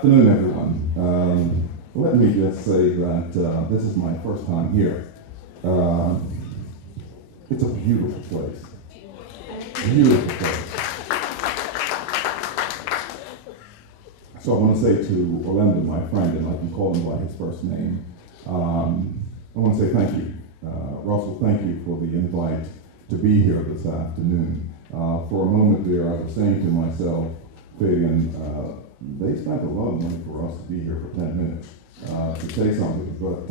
afternoon, everyone. Let me just say that this is my first time here. It's a beautiful place. Beautiful place. So I want to say to Orlando, my friend, and I can call him by his first name, I want to say thank you. Russell, thank you for the invite to be here this afternoon. For a moment there, I was saying to myself, Fabian, they spent a lot of money for us to be here for 10 minutes to say something, but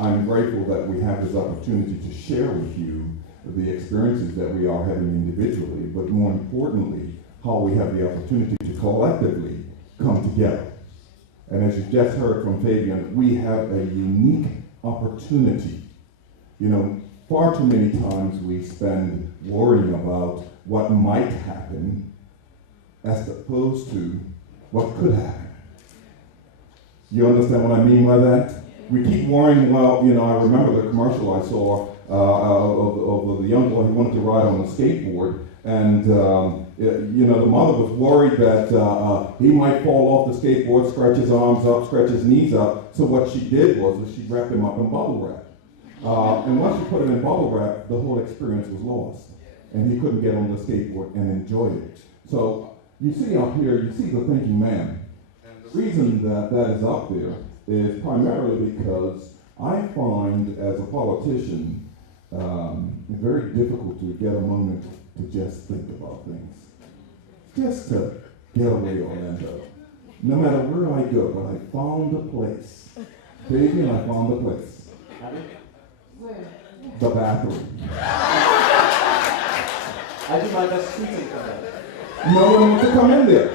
I'm grateful that we have this opportunity to share with you the experiences that we are having individually, but more importantly, how we have the opportunity to collectively come together. And as you just heard from Fabian, we have a unique opportunity. You know, far too many times we spend worrying about what might happen as opposed to what could happen. You understand what I mean by that? We keep worrying, well, you know, I remember the commercial I saw of the young boy who wanted to ride on a skateboard, and you know, the mother was worried that he might fall off the skateboard, scratch his arms up, scratch his knees up. So what she did was she wrapped him up in bubble wrap. And once she put it in bubble wrap, the whole experience was lost, and he couldn't get on the skateboard and enjoy it. So you see up here, you see the thinking man. And the reason that that is up there is primarily because I find as a politician very difficult to get a moment to just think about things. Just to get away, Orlando. No matter where I go, but I found a place. Baby, and I found a place. Where? The bathroom. I do my best tweeting for that. No one wants to come in there.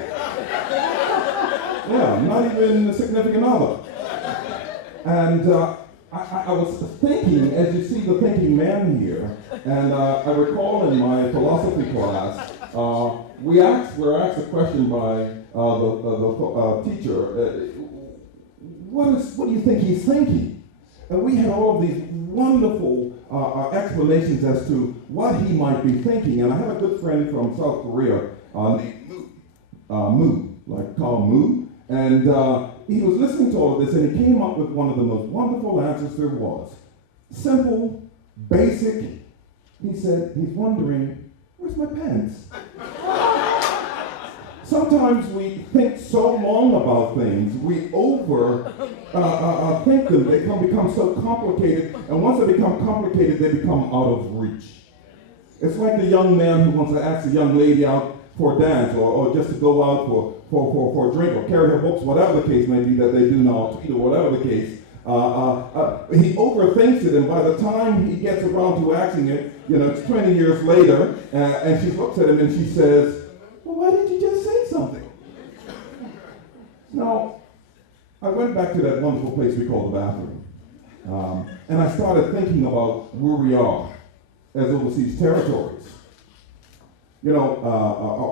Yeah, not even a significant other. And I was thinking, as you see the thinking man here, and I recall in my philosophy class, we were asked a question by the teacher, what do you think he's thinking? And we had all of these wonderful explanations as to what he might be thinking. And I have a good friend from South Korea named Moo, like Carl Moo. And he was listening to all of this, and he came up with one of the most wonderful answers there was. Simple, basic. He said, he's wondering, where's my pants? Sometimes we think so long about things, we think them, they become so complicated, and once they become complicated, they become out of reach. It's like the young man who wants to ask a young lady out for a dance, or just to go out for a drink, or carry her books, whatever the case may be that they do now, tweet, or whatever the case. He overthinks it, and by the time he gets around to asking it, you know, it's 20 years later, and she looks at him and she says, well, why didn't you just say something? Now, I went back to that wonderful place we call the bathroom, and I started thinking about where we are as overseas territories. You know,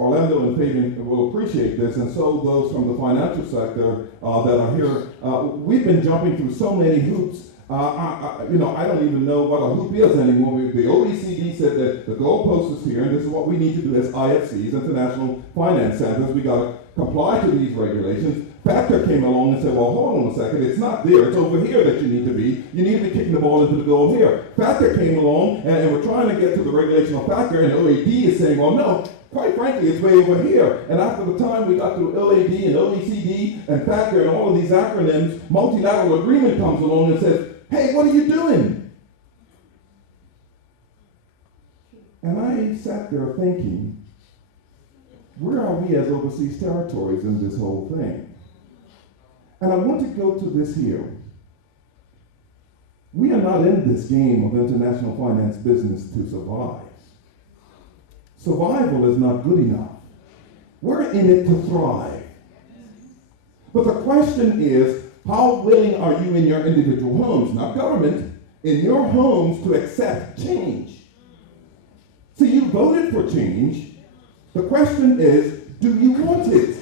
Orlando and Fabian will appreciate this, and so those from the financial sector that are here. We've been jumping through so many hoops. You know, I don't even know what a hoop is anymore. The OECD said that the goalpost is here, and this is what we need to do as IFCs, International Finance Centers. We got to comply to these regulations. Factor came along and said, well, hold on a second, it's not there, it's over here that you need to be. You need to be kicking the ball into the goal here. Factor came along, and we're trying to get to the regulation of Factor, and OAD is saying, well, no, quite frankly, it's way over here. And after the time we got through OAD and OECD and Factor and all of these acronyms, multilateral agreement comes along and says, hey, what are you doing? And I sat there thinking, where are we as overseas territories in this whole thing? And I want to go to this here. We are not in this game of international finance business to survive. Survival is not good enough. We're in it to thrive. But the question is, how willing are you in your individual homes, not government, in your homes to accept change? So you voted for change. The question is, do you want it?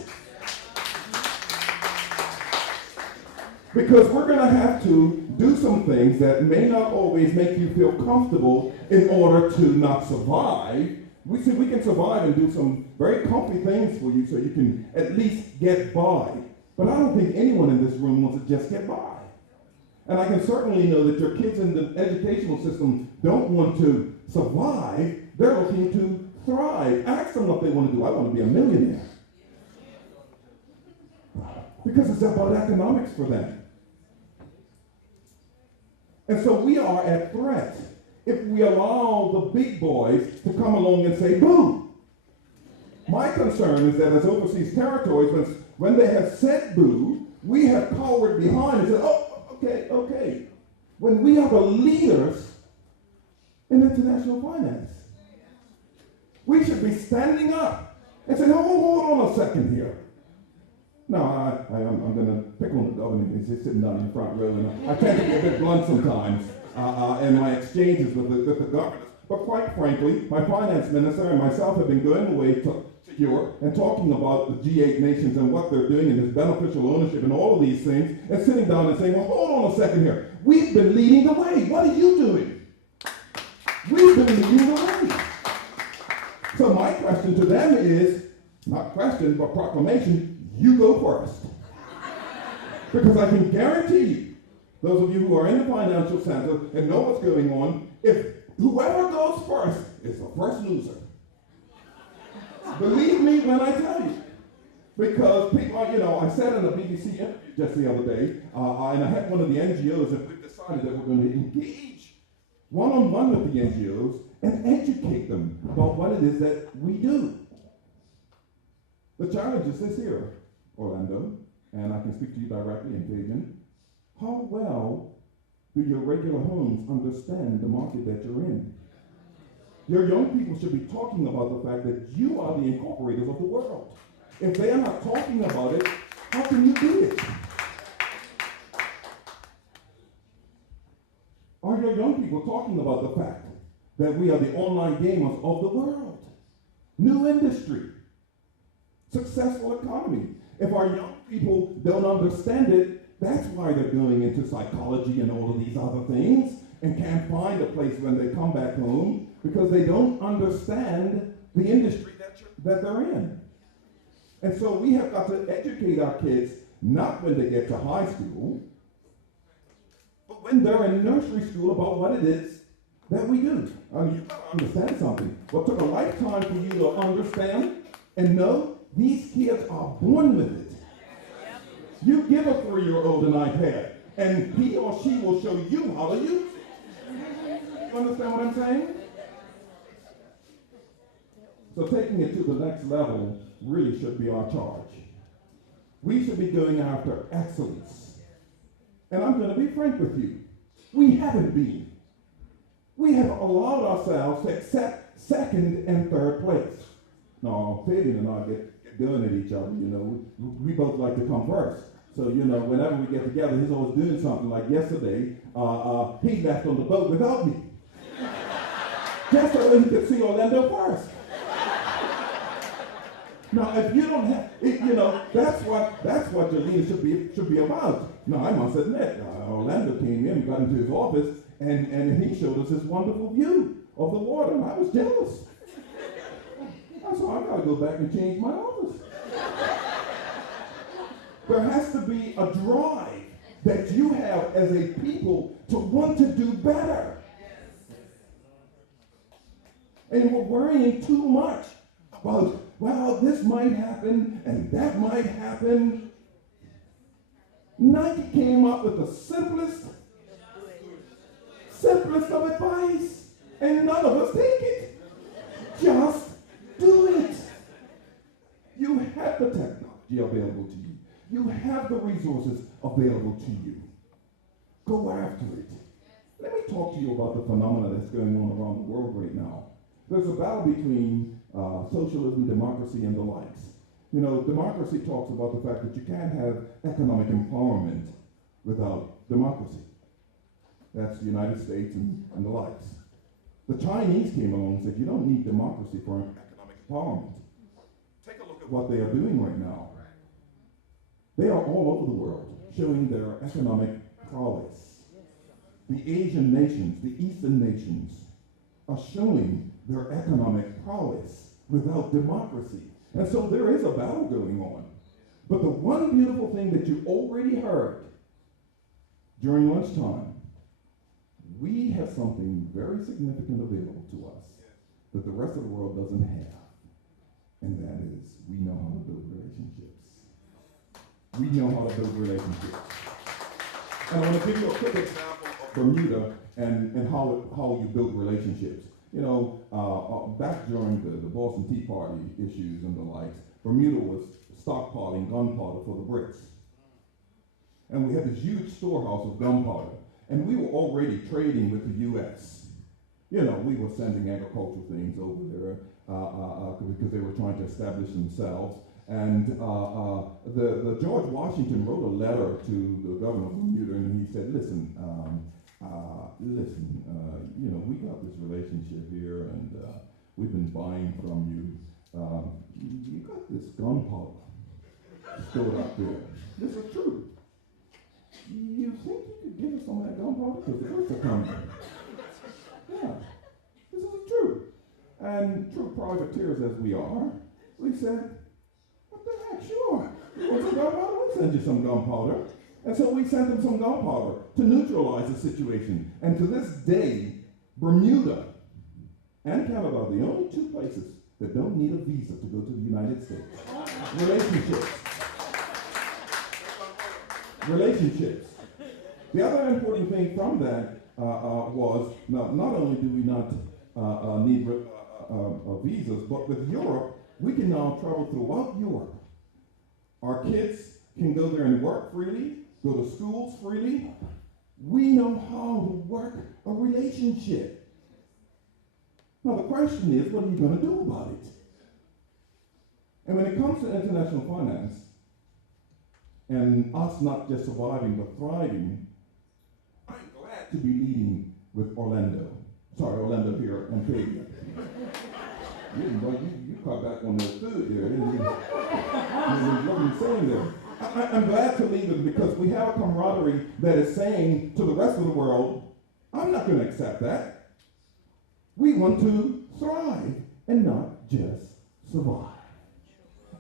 Because we're going to have to do some things that may not always make you feel comfortable in order to not survive. We can survive and do some very comfy things for you so you can at least get by. But I don't think anyone in this room wants to just get by. And I can certainly know that your kids in the educational system don't want to survive. They're looking to thrive. Ask them what they want to do. I want to be a millionaire. Because it's about economics for them. And so we are at threat if we allow the big boys to come along and say, boo. My concern is that as overseas territories, when they have said boo, we have cowered behind and said, oh, okay. When we are the leaders in international finance, we should be standing up and saying, oh, hold on a second here. Now, I'm going to pick on the governor. He's sitting down in the front row, and I tend to be a bit blunt sometimes in my exchanges with the governors. But quite frankly, my finance minister and myself have been going away to Europe and talking about the G8 nations and what they're doing and this beneficial ownership and all of these things, and sitting down and saying, well, hold on a second here. We've been leading the way. What are you doing? We've been leading the way. So my question to them is, not question, but proclamation, you go first. Because I can guarantee you, those of you who are in the financial center and know what's going on, if whoever goes first is the first loser. Believe me when I tell you. Because people, I said in a BBC interview just the other day, and I had one of the NGOs, and we've decided that we're going to engage one-on-one with the NGOs and educate them about what it is that we do. The challenge is this here, Orlando, and I can speak to you directly and Fabian. How well do your regular homes understand the market that you're in? Your young people should be talking about the fact that you are the incorporators of the world. If they are not talking about it, how can you do it? Are your young people talking about the fact that we are the online gamers of the world? New industry, successful economy. If our young people don't understand it, that's why they're going into psychology and all of these other things and can't find a place when they come back home because they don't understand the industry that they're in. And so we have got to educate our kids, not when they get to high school, but when they're in nursery school about what it is that we do. I mean, you've got to understand something. What took a lifetime for you to understand and know, these kids are born with it. You give a 3-year-old an iPad, and he or she will show you how to use it. You understand what I'm saying? So taking it to the next level really should be our charge. We should be going after excellence. And I'm going to be frank with you. We haven't been. We have allowed ourselves to accept second and third place. No, Fabian and I get going at each other, we both like to come first. So, whenever we get together, he's always doing something. Like yesterday, he left on the boat without me. Just so he could see Orlando first. Now, if you don't have, that's what your leader should be about. Now, I must admit, Orlando came in, got into his office, and he showed us this wonderful view of the water, and I was jealous. So I got to go back and change my office. There has to be a drive that you have as a people to want to do better. And we're worrying too much about, well, this might happen and that might happen. Nike came up with the simplest of advice, and none of us take it. Just do it. You have the technology available to you. You have the resources available to you. Go after it. Let me talk to you about the phenomena that's going on around the world right now. There's a battle between socialism, democracy, and the likes. Democracy talks about the fact that you can't have economic empowerment without democracy. That's the United States and the likes. The Chinese came along and said, you don't need democracy for economic empowerment. Take a look at what they are doing right now. They are all over the world showing their economic prowess. The Asian nations, the Eastern nations, are showing their economic prowess without democracy. And so there is a battle going on. But the one beautiful thing that you already heard during lunchtime, we have something very significant available to us that the rest of the world doesn't have. And that is, we know how to build relationships. We know how to build relationships. And I want to give you a quick example of Bermuda and how you build relationships. You know, back during the Boston Tea Party issues and the likes, Bermuda was stockpiling gunpowder for the Brits. And we had this huge storehouse of gunpowder. And we were already trading with the U.S. You know, we were sending agricultural things over there because they were trying to establish themselves. And the George Washington wrote a letter to the governor of Bermuda, and he said, listen, you know, we got this relationship here, and we've been buying from you. You got this gunpowder stored up there. This is true. You think you could give us some of that gunpowder? Because the Brits are coming. Yeah, this is true. And true privateers as we are, we said, what the heck, sure. You want some gunpowder? We'll send you some gunpowder. And so we sent them some gunpowder to neutralize the situation. And to this day, Bermuda and Canada are the only two places that don't need a visa to go to the United States. Relationships. Relationships. The other important thing from that was, not only do we not need visas, but with Europe, we can now travel throughout Europe. Our kids can go there and work freely, go to schools freely. We know how to work a relationship. Now the question is, what are you going to do about it? And when it comes to international finance, and us not just surviving but thriving, I'm glad to be leading with Orlando. Sorry, Orlando here and Pavia. You caught back on that food there, didn't you? What were you saying there? I'm glad to lead it because we have a camaraderie that is saying to the rest of the world, I'm not going to accept that. We want to thrive and not just survive.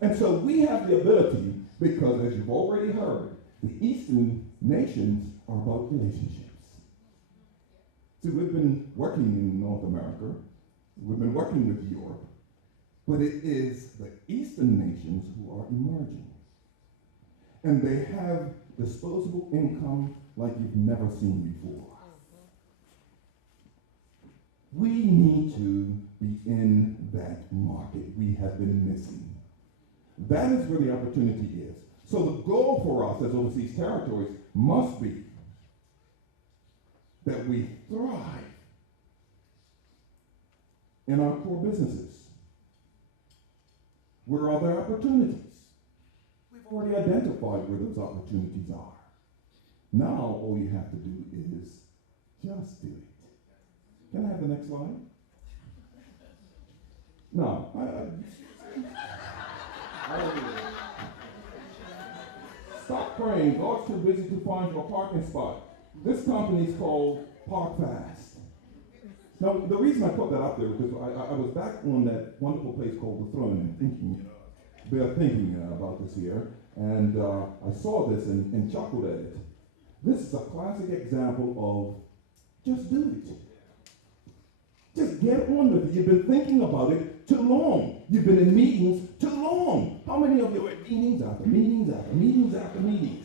And so we have the ability, because as you've already heard, the Eastern nations are about relationships. See, we've been working in North America, we've been working with Europe, but it is the Eastern nations who are emerging. And they have disposable income like you've never seen before. We need to be in that market. We have been missing. That is where the opportunity is. So the goal for us as overseas territories must be that we thrive in our core businesses. Where are there opportunities? We've already identified where those opportunities are. Now all you have to do is just do it. Can I have the next slide? No, stop praying. God's too busy to find you a parking spot. This company is called Park Fast. Now, the reason I put that up there is because I was back on that wonderful place called The Throne and thinking about this here, and I saw this and chuckled at it. This is a classic example of just do it. Just get on with it. You've been thinking about it too long. You've been in meetings too long. How many of you are in meetings after meetings after meetings after meetings?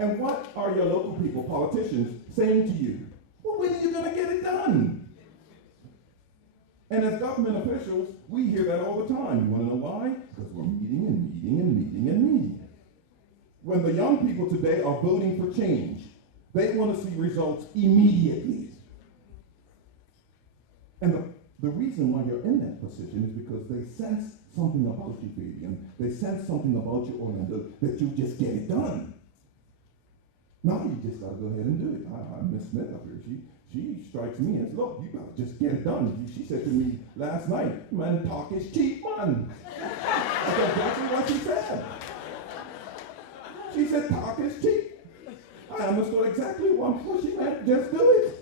And what are your local people, politicians, saying to you? Well, when are you going to get it done? And as government officials, we hear that all the time. You want to know why? Because we're meeting and meeting and meeting and meeting. When the young people today are voting for change, they want to see results immediately. And the reason why you're in that position is because they sense something about you, Fabian. They sense something about you, Orlando, that you just get it done. Now you just got to go ahead and do it. Miss Smith up here, she strikes me as, look, you got to just get it done. She said to me last night, man, talk is cheap, man. That's exactly what she said. She said, talk is cheap. I understood exactly what she meant. Just do it.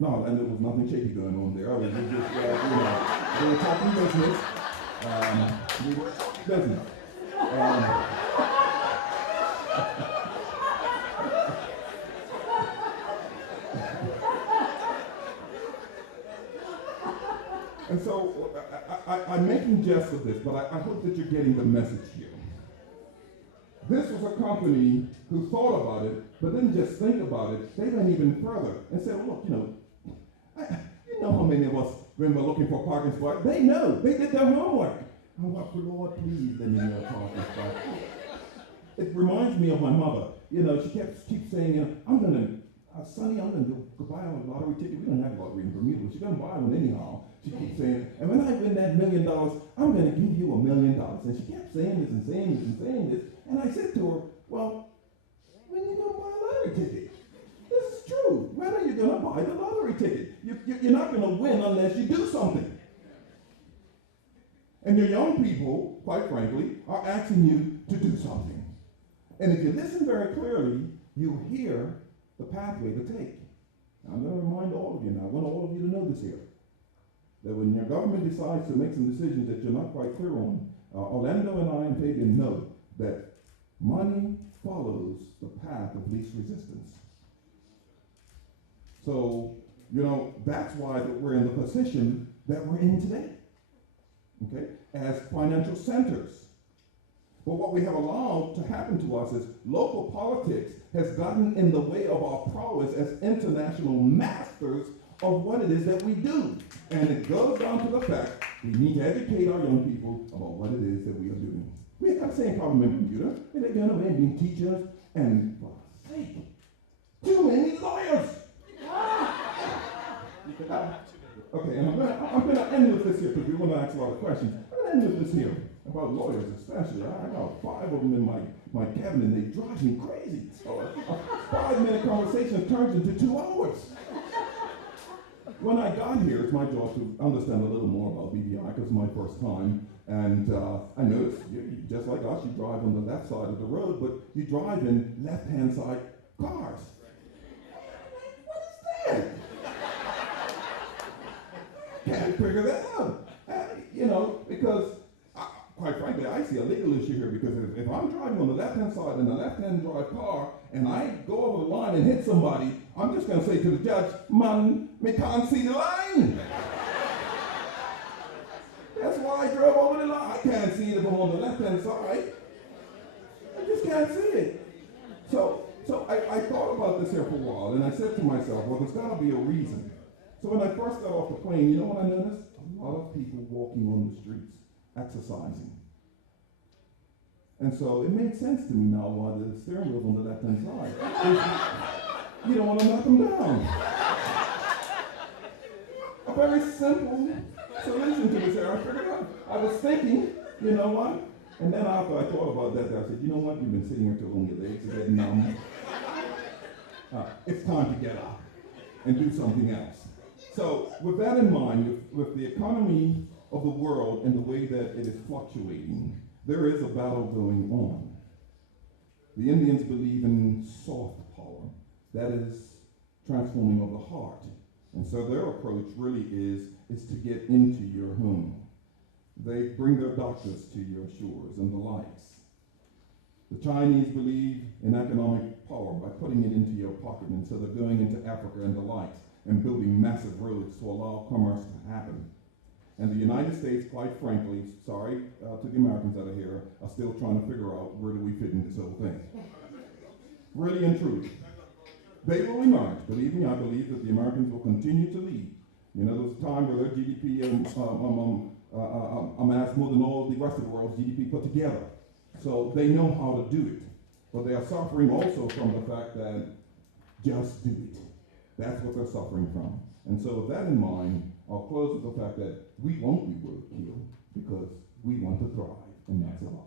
No, and there was nothing shaky going on there. I was just, we were talking business. We were talking business. And so I'm making jest of this, but I hope that you're getting the message here. This was a company who thought about it, but didn't just think about it. They went even further and said, well, look, you know how many of us, when we're looking for a parking spot, they know. They did their homework. I'm like, Lord, please let me know a parking spot. It reminds me of my mother. She keeps saying, Sonny, I'm going to buy a lottery ticket. We don't have a lottery in Bermuda, but she's going to buy one anyhow. She keeps saying, and when I win that $1 million, I'm going to give you $1 million. And she kept saying this and saying this and saying this. And I said to her, well, when are you going to buy a lottery ticket? This is true. When are you going to buy the lottery ticket? You're not going to win unless you do something. And your young people, quite frankly, are asking you to do something. And if you listen very clearly, you'll hear the pathway to take. Now, I'm going to remind all of you now, I want all of you to know this here, that when your government decides to make some decisions that you're not quite clear on, Orlando and I and Fabian know that money follows the path of least resistance. So, that's why that we're in the position that we're in today, okay, as financial centers. But what we have allowed to happen to us is local politics has gotten in the way of our prowess as international masters of what it is that we do. And it goes down to the fact we need to educate our young people about what it is that we are doing. We have got the same problem in Bermuda. And they're going away and being teachers, and for God's sake, too many lawyers. Okay, and I'm going to end with this here because we want to ask a lot of questions. I'm going to end with this here about lawyers especially. I got 5 of them in my cabinet and they drive me crazy. So a 5-minute conversation turns into 2 hours. When I got here, it's my job to understand a little more about BVI because it's my first time. And I noticed, just like us, you drive on the left side of the road, but you drive in left-hand side cars. What is that? Can't figure that out. Because quite frankly, I see a legal issue here because if I'm driving on the left-hand side in a left-hand drive car and I go over the line and hit somebody, I'm just going to say to the judge, man, me can't see the line. That's why I drove over the line. I can't see it if I'm on the left-hand side. I just can't see it. So I thought about this here for a while and I said to myself, well, there's got to be a reason. So when I first got off the plane, you know what I noticed? A lot of people walking on the streets, exercising. And so it made sense to me now why the steering wheel's on the left-hand side. You don't want to knock them down. A very simple solution to this area. I figured out. I was thinking, you know what? And then after I thought about that, I said, you know what? You've been sitting here too long, your legs are getting numb. It's time to get up and do something else. So with that in mind, with the economy of the world and the way that it is fluctuating, there is a battle going on. The Indians believe in soft power, that is transforming of the heart. And so their approach really is to get into your home. They bring their doctors to your shores and the likes. The Chinese believe in economic power by putting it into your pocket instead of going into Africa and the likes and building massive roads to allow commerce to happen. And the United States, quite frankly, sorry to the Americans that are here, are still trying to figure out where do we fit in this whole thing. Really and truly. They will emerge. Believe me, I believe that the Americans will continue to lead. There was a time where their GDP amassed more than all the rest of the world's GDP put together. So they know how to do it. But they are suffering also from the fact that just do it. That's what they're suffering from. And so with that in mind, I'll close with the fact that we won't be roadkill because we want to thrive, and that's all.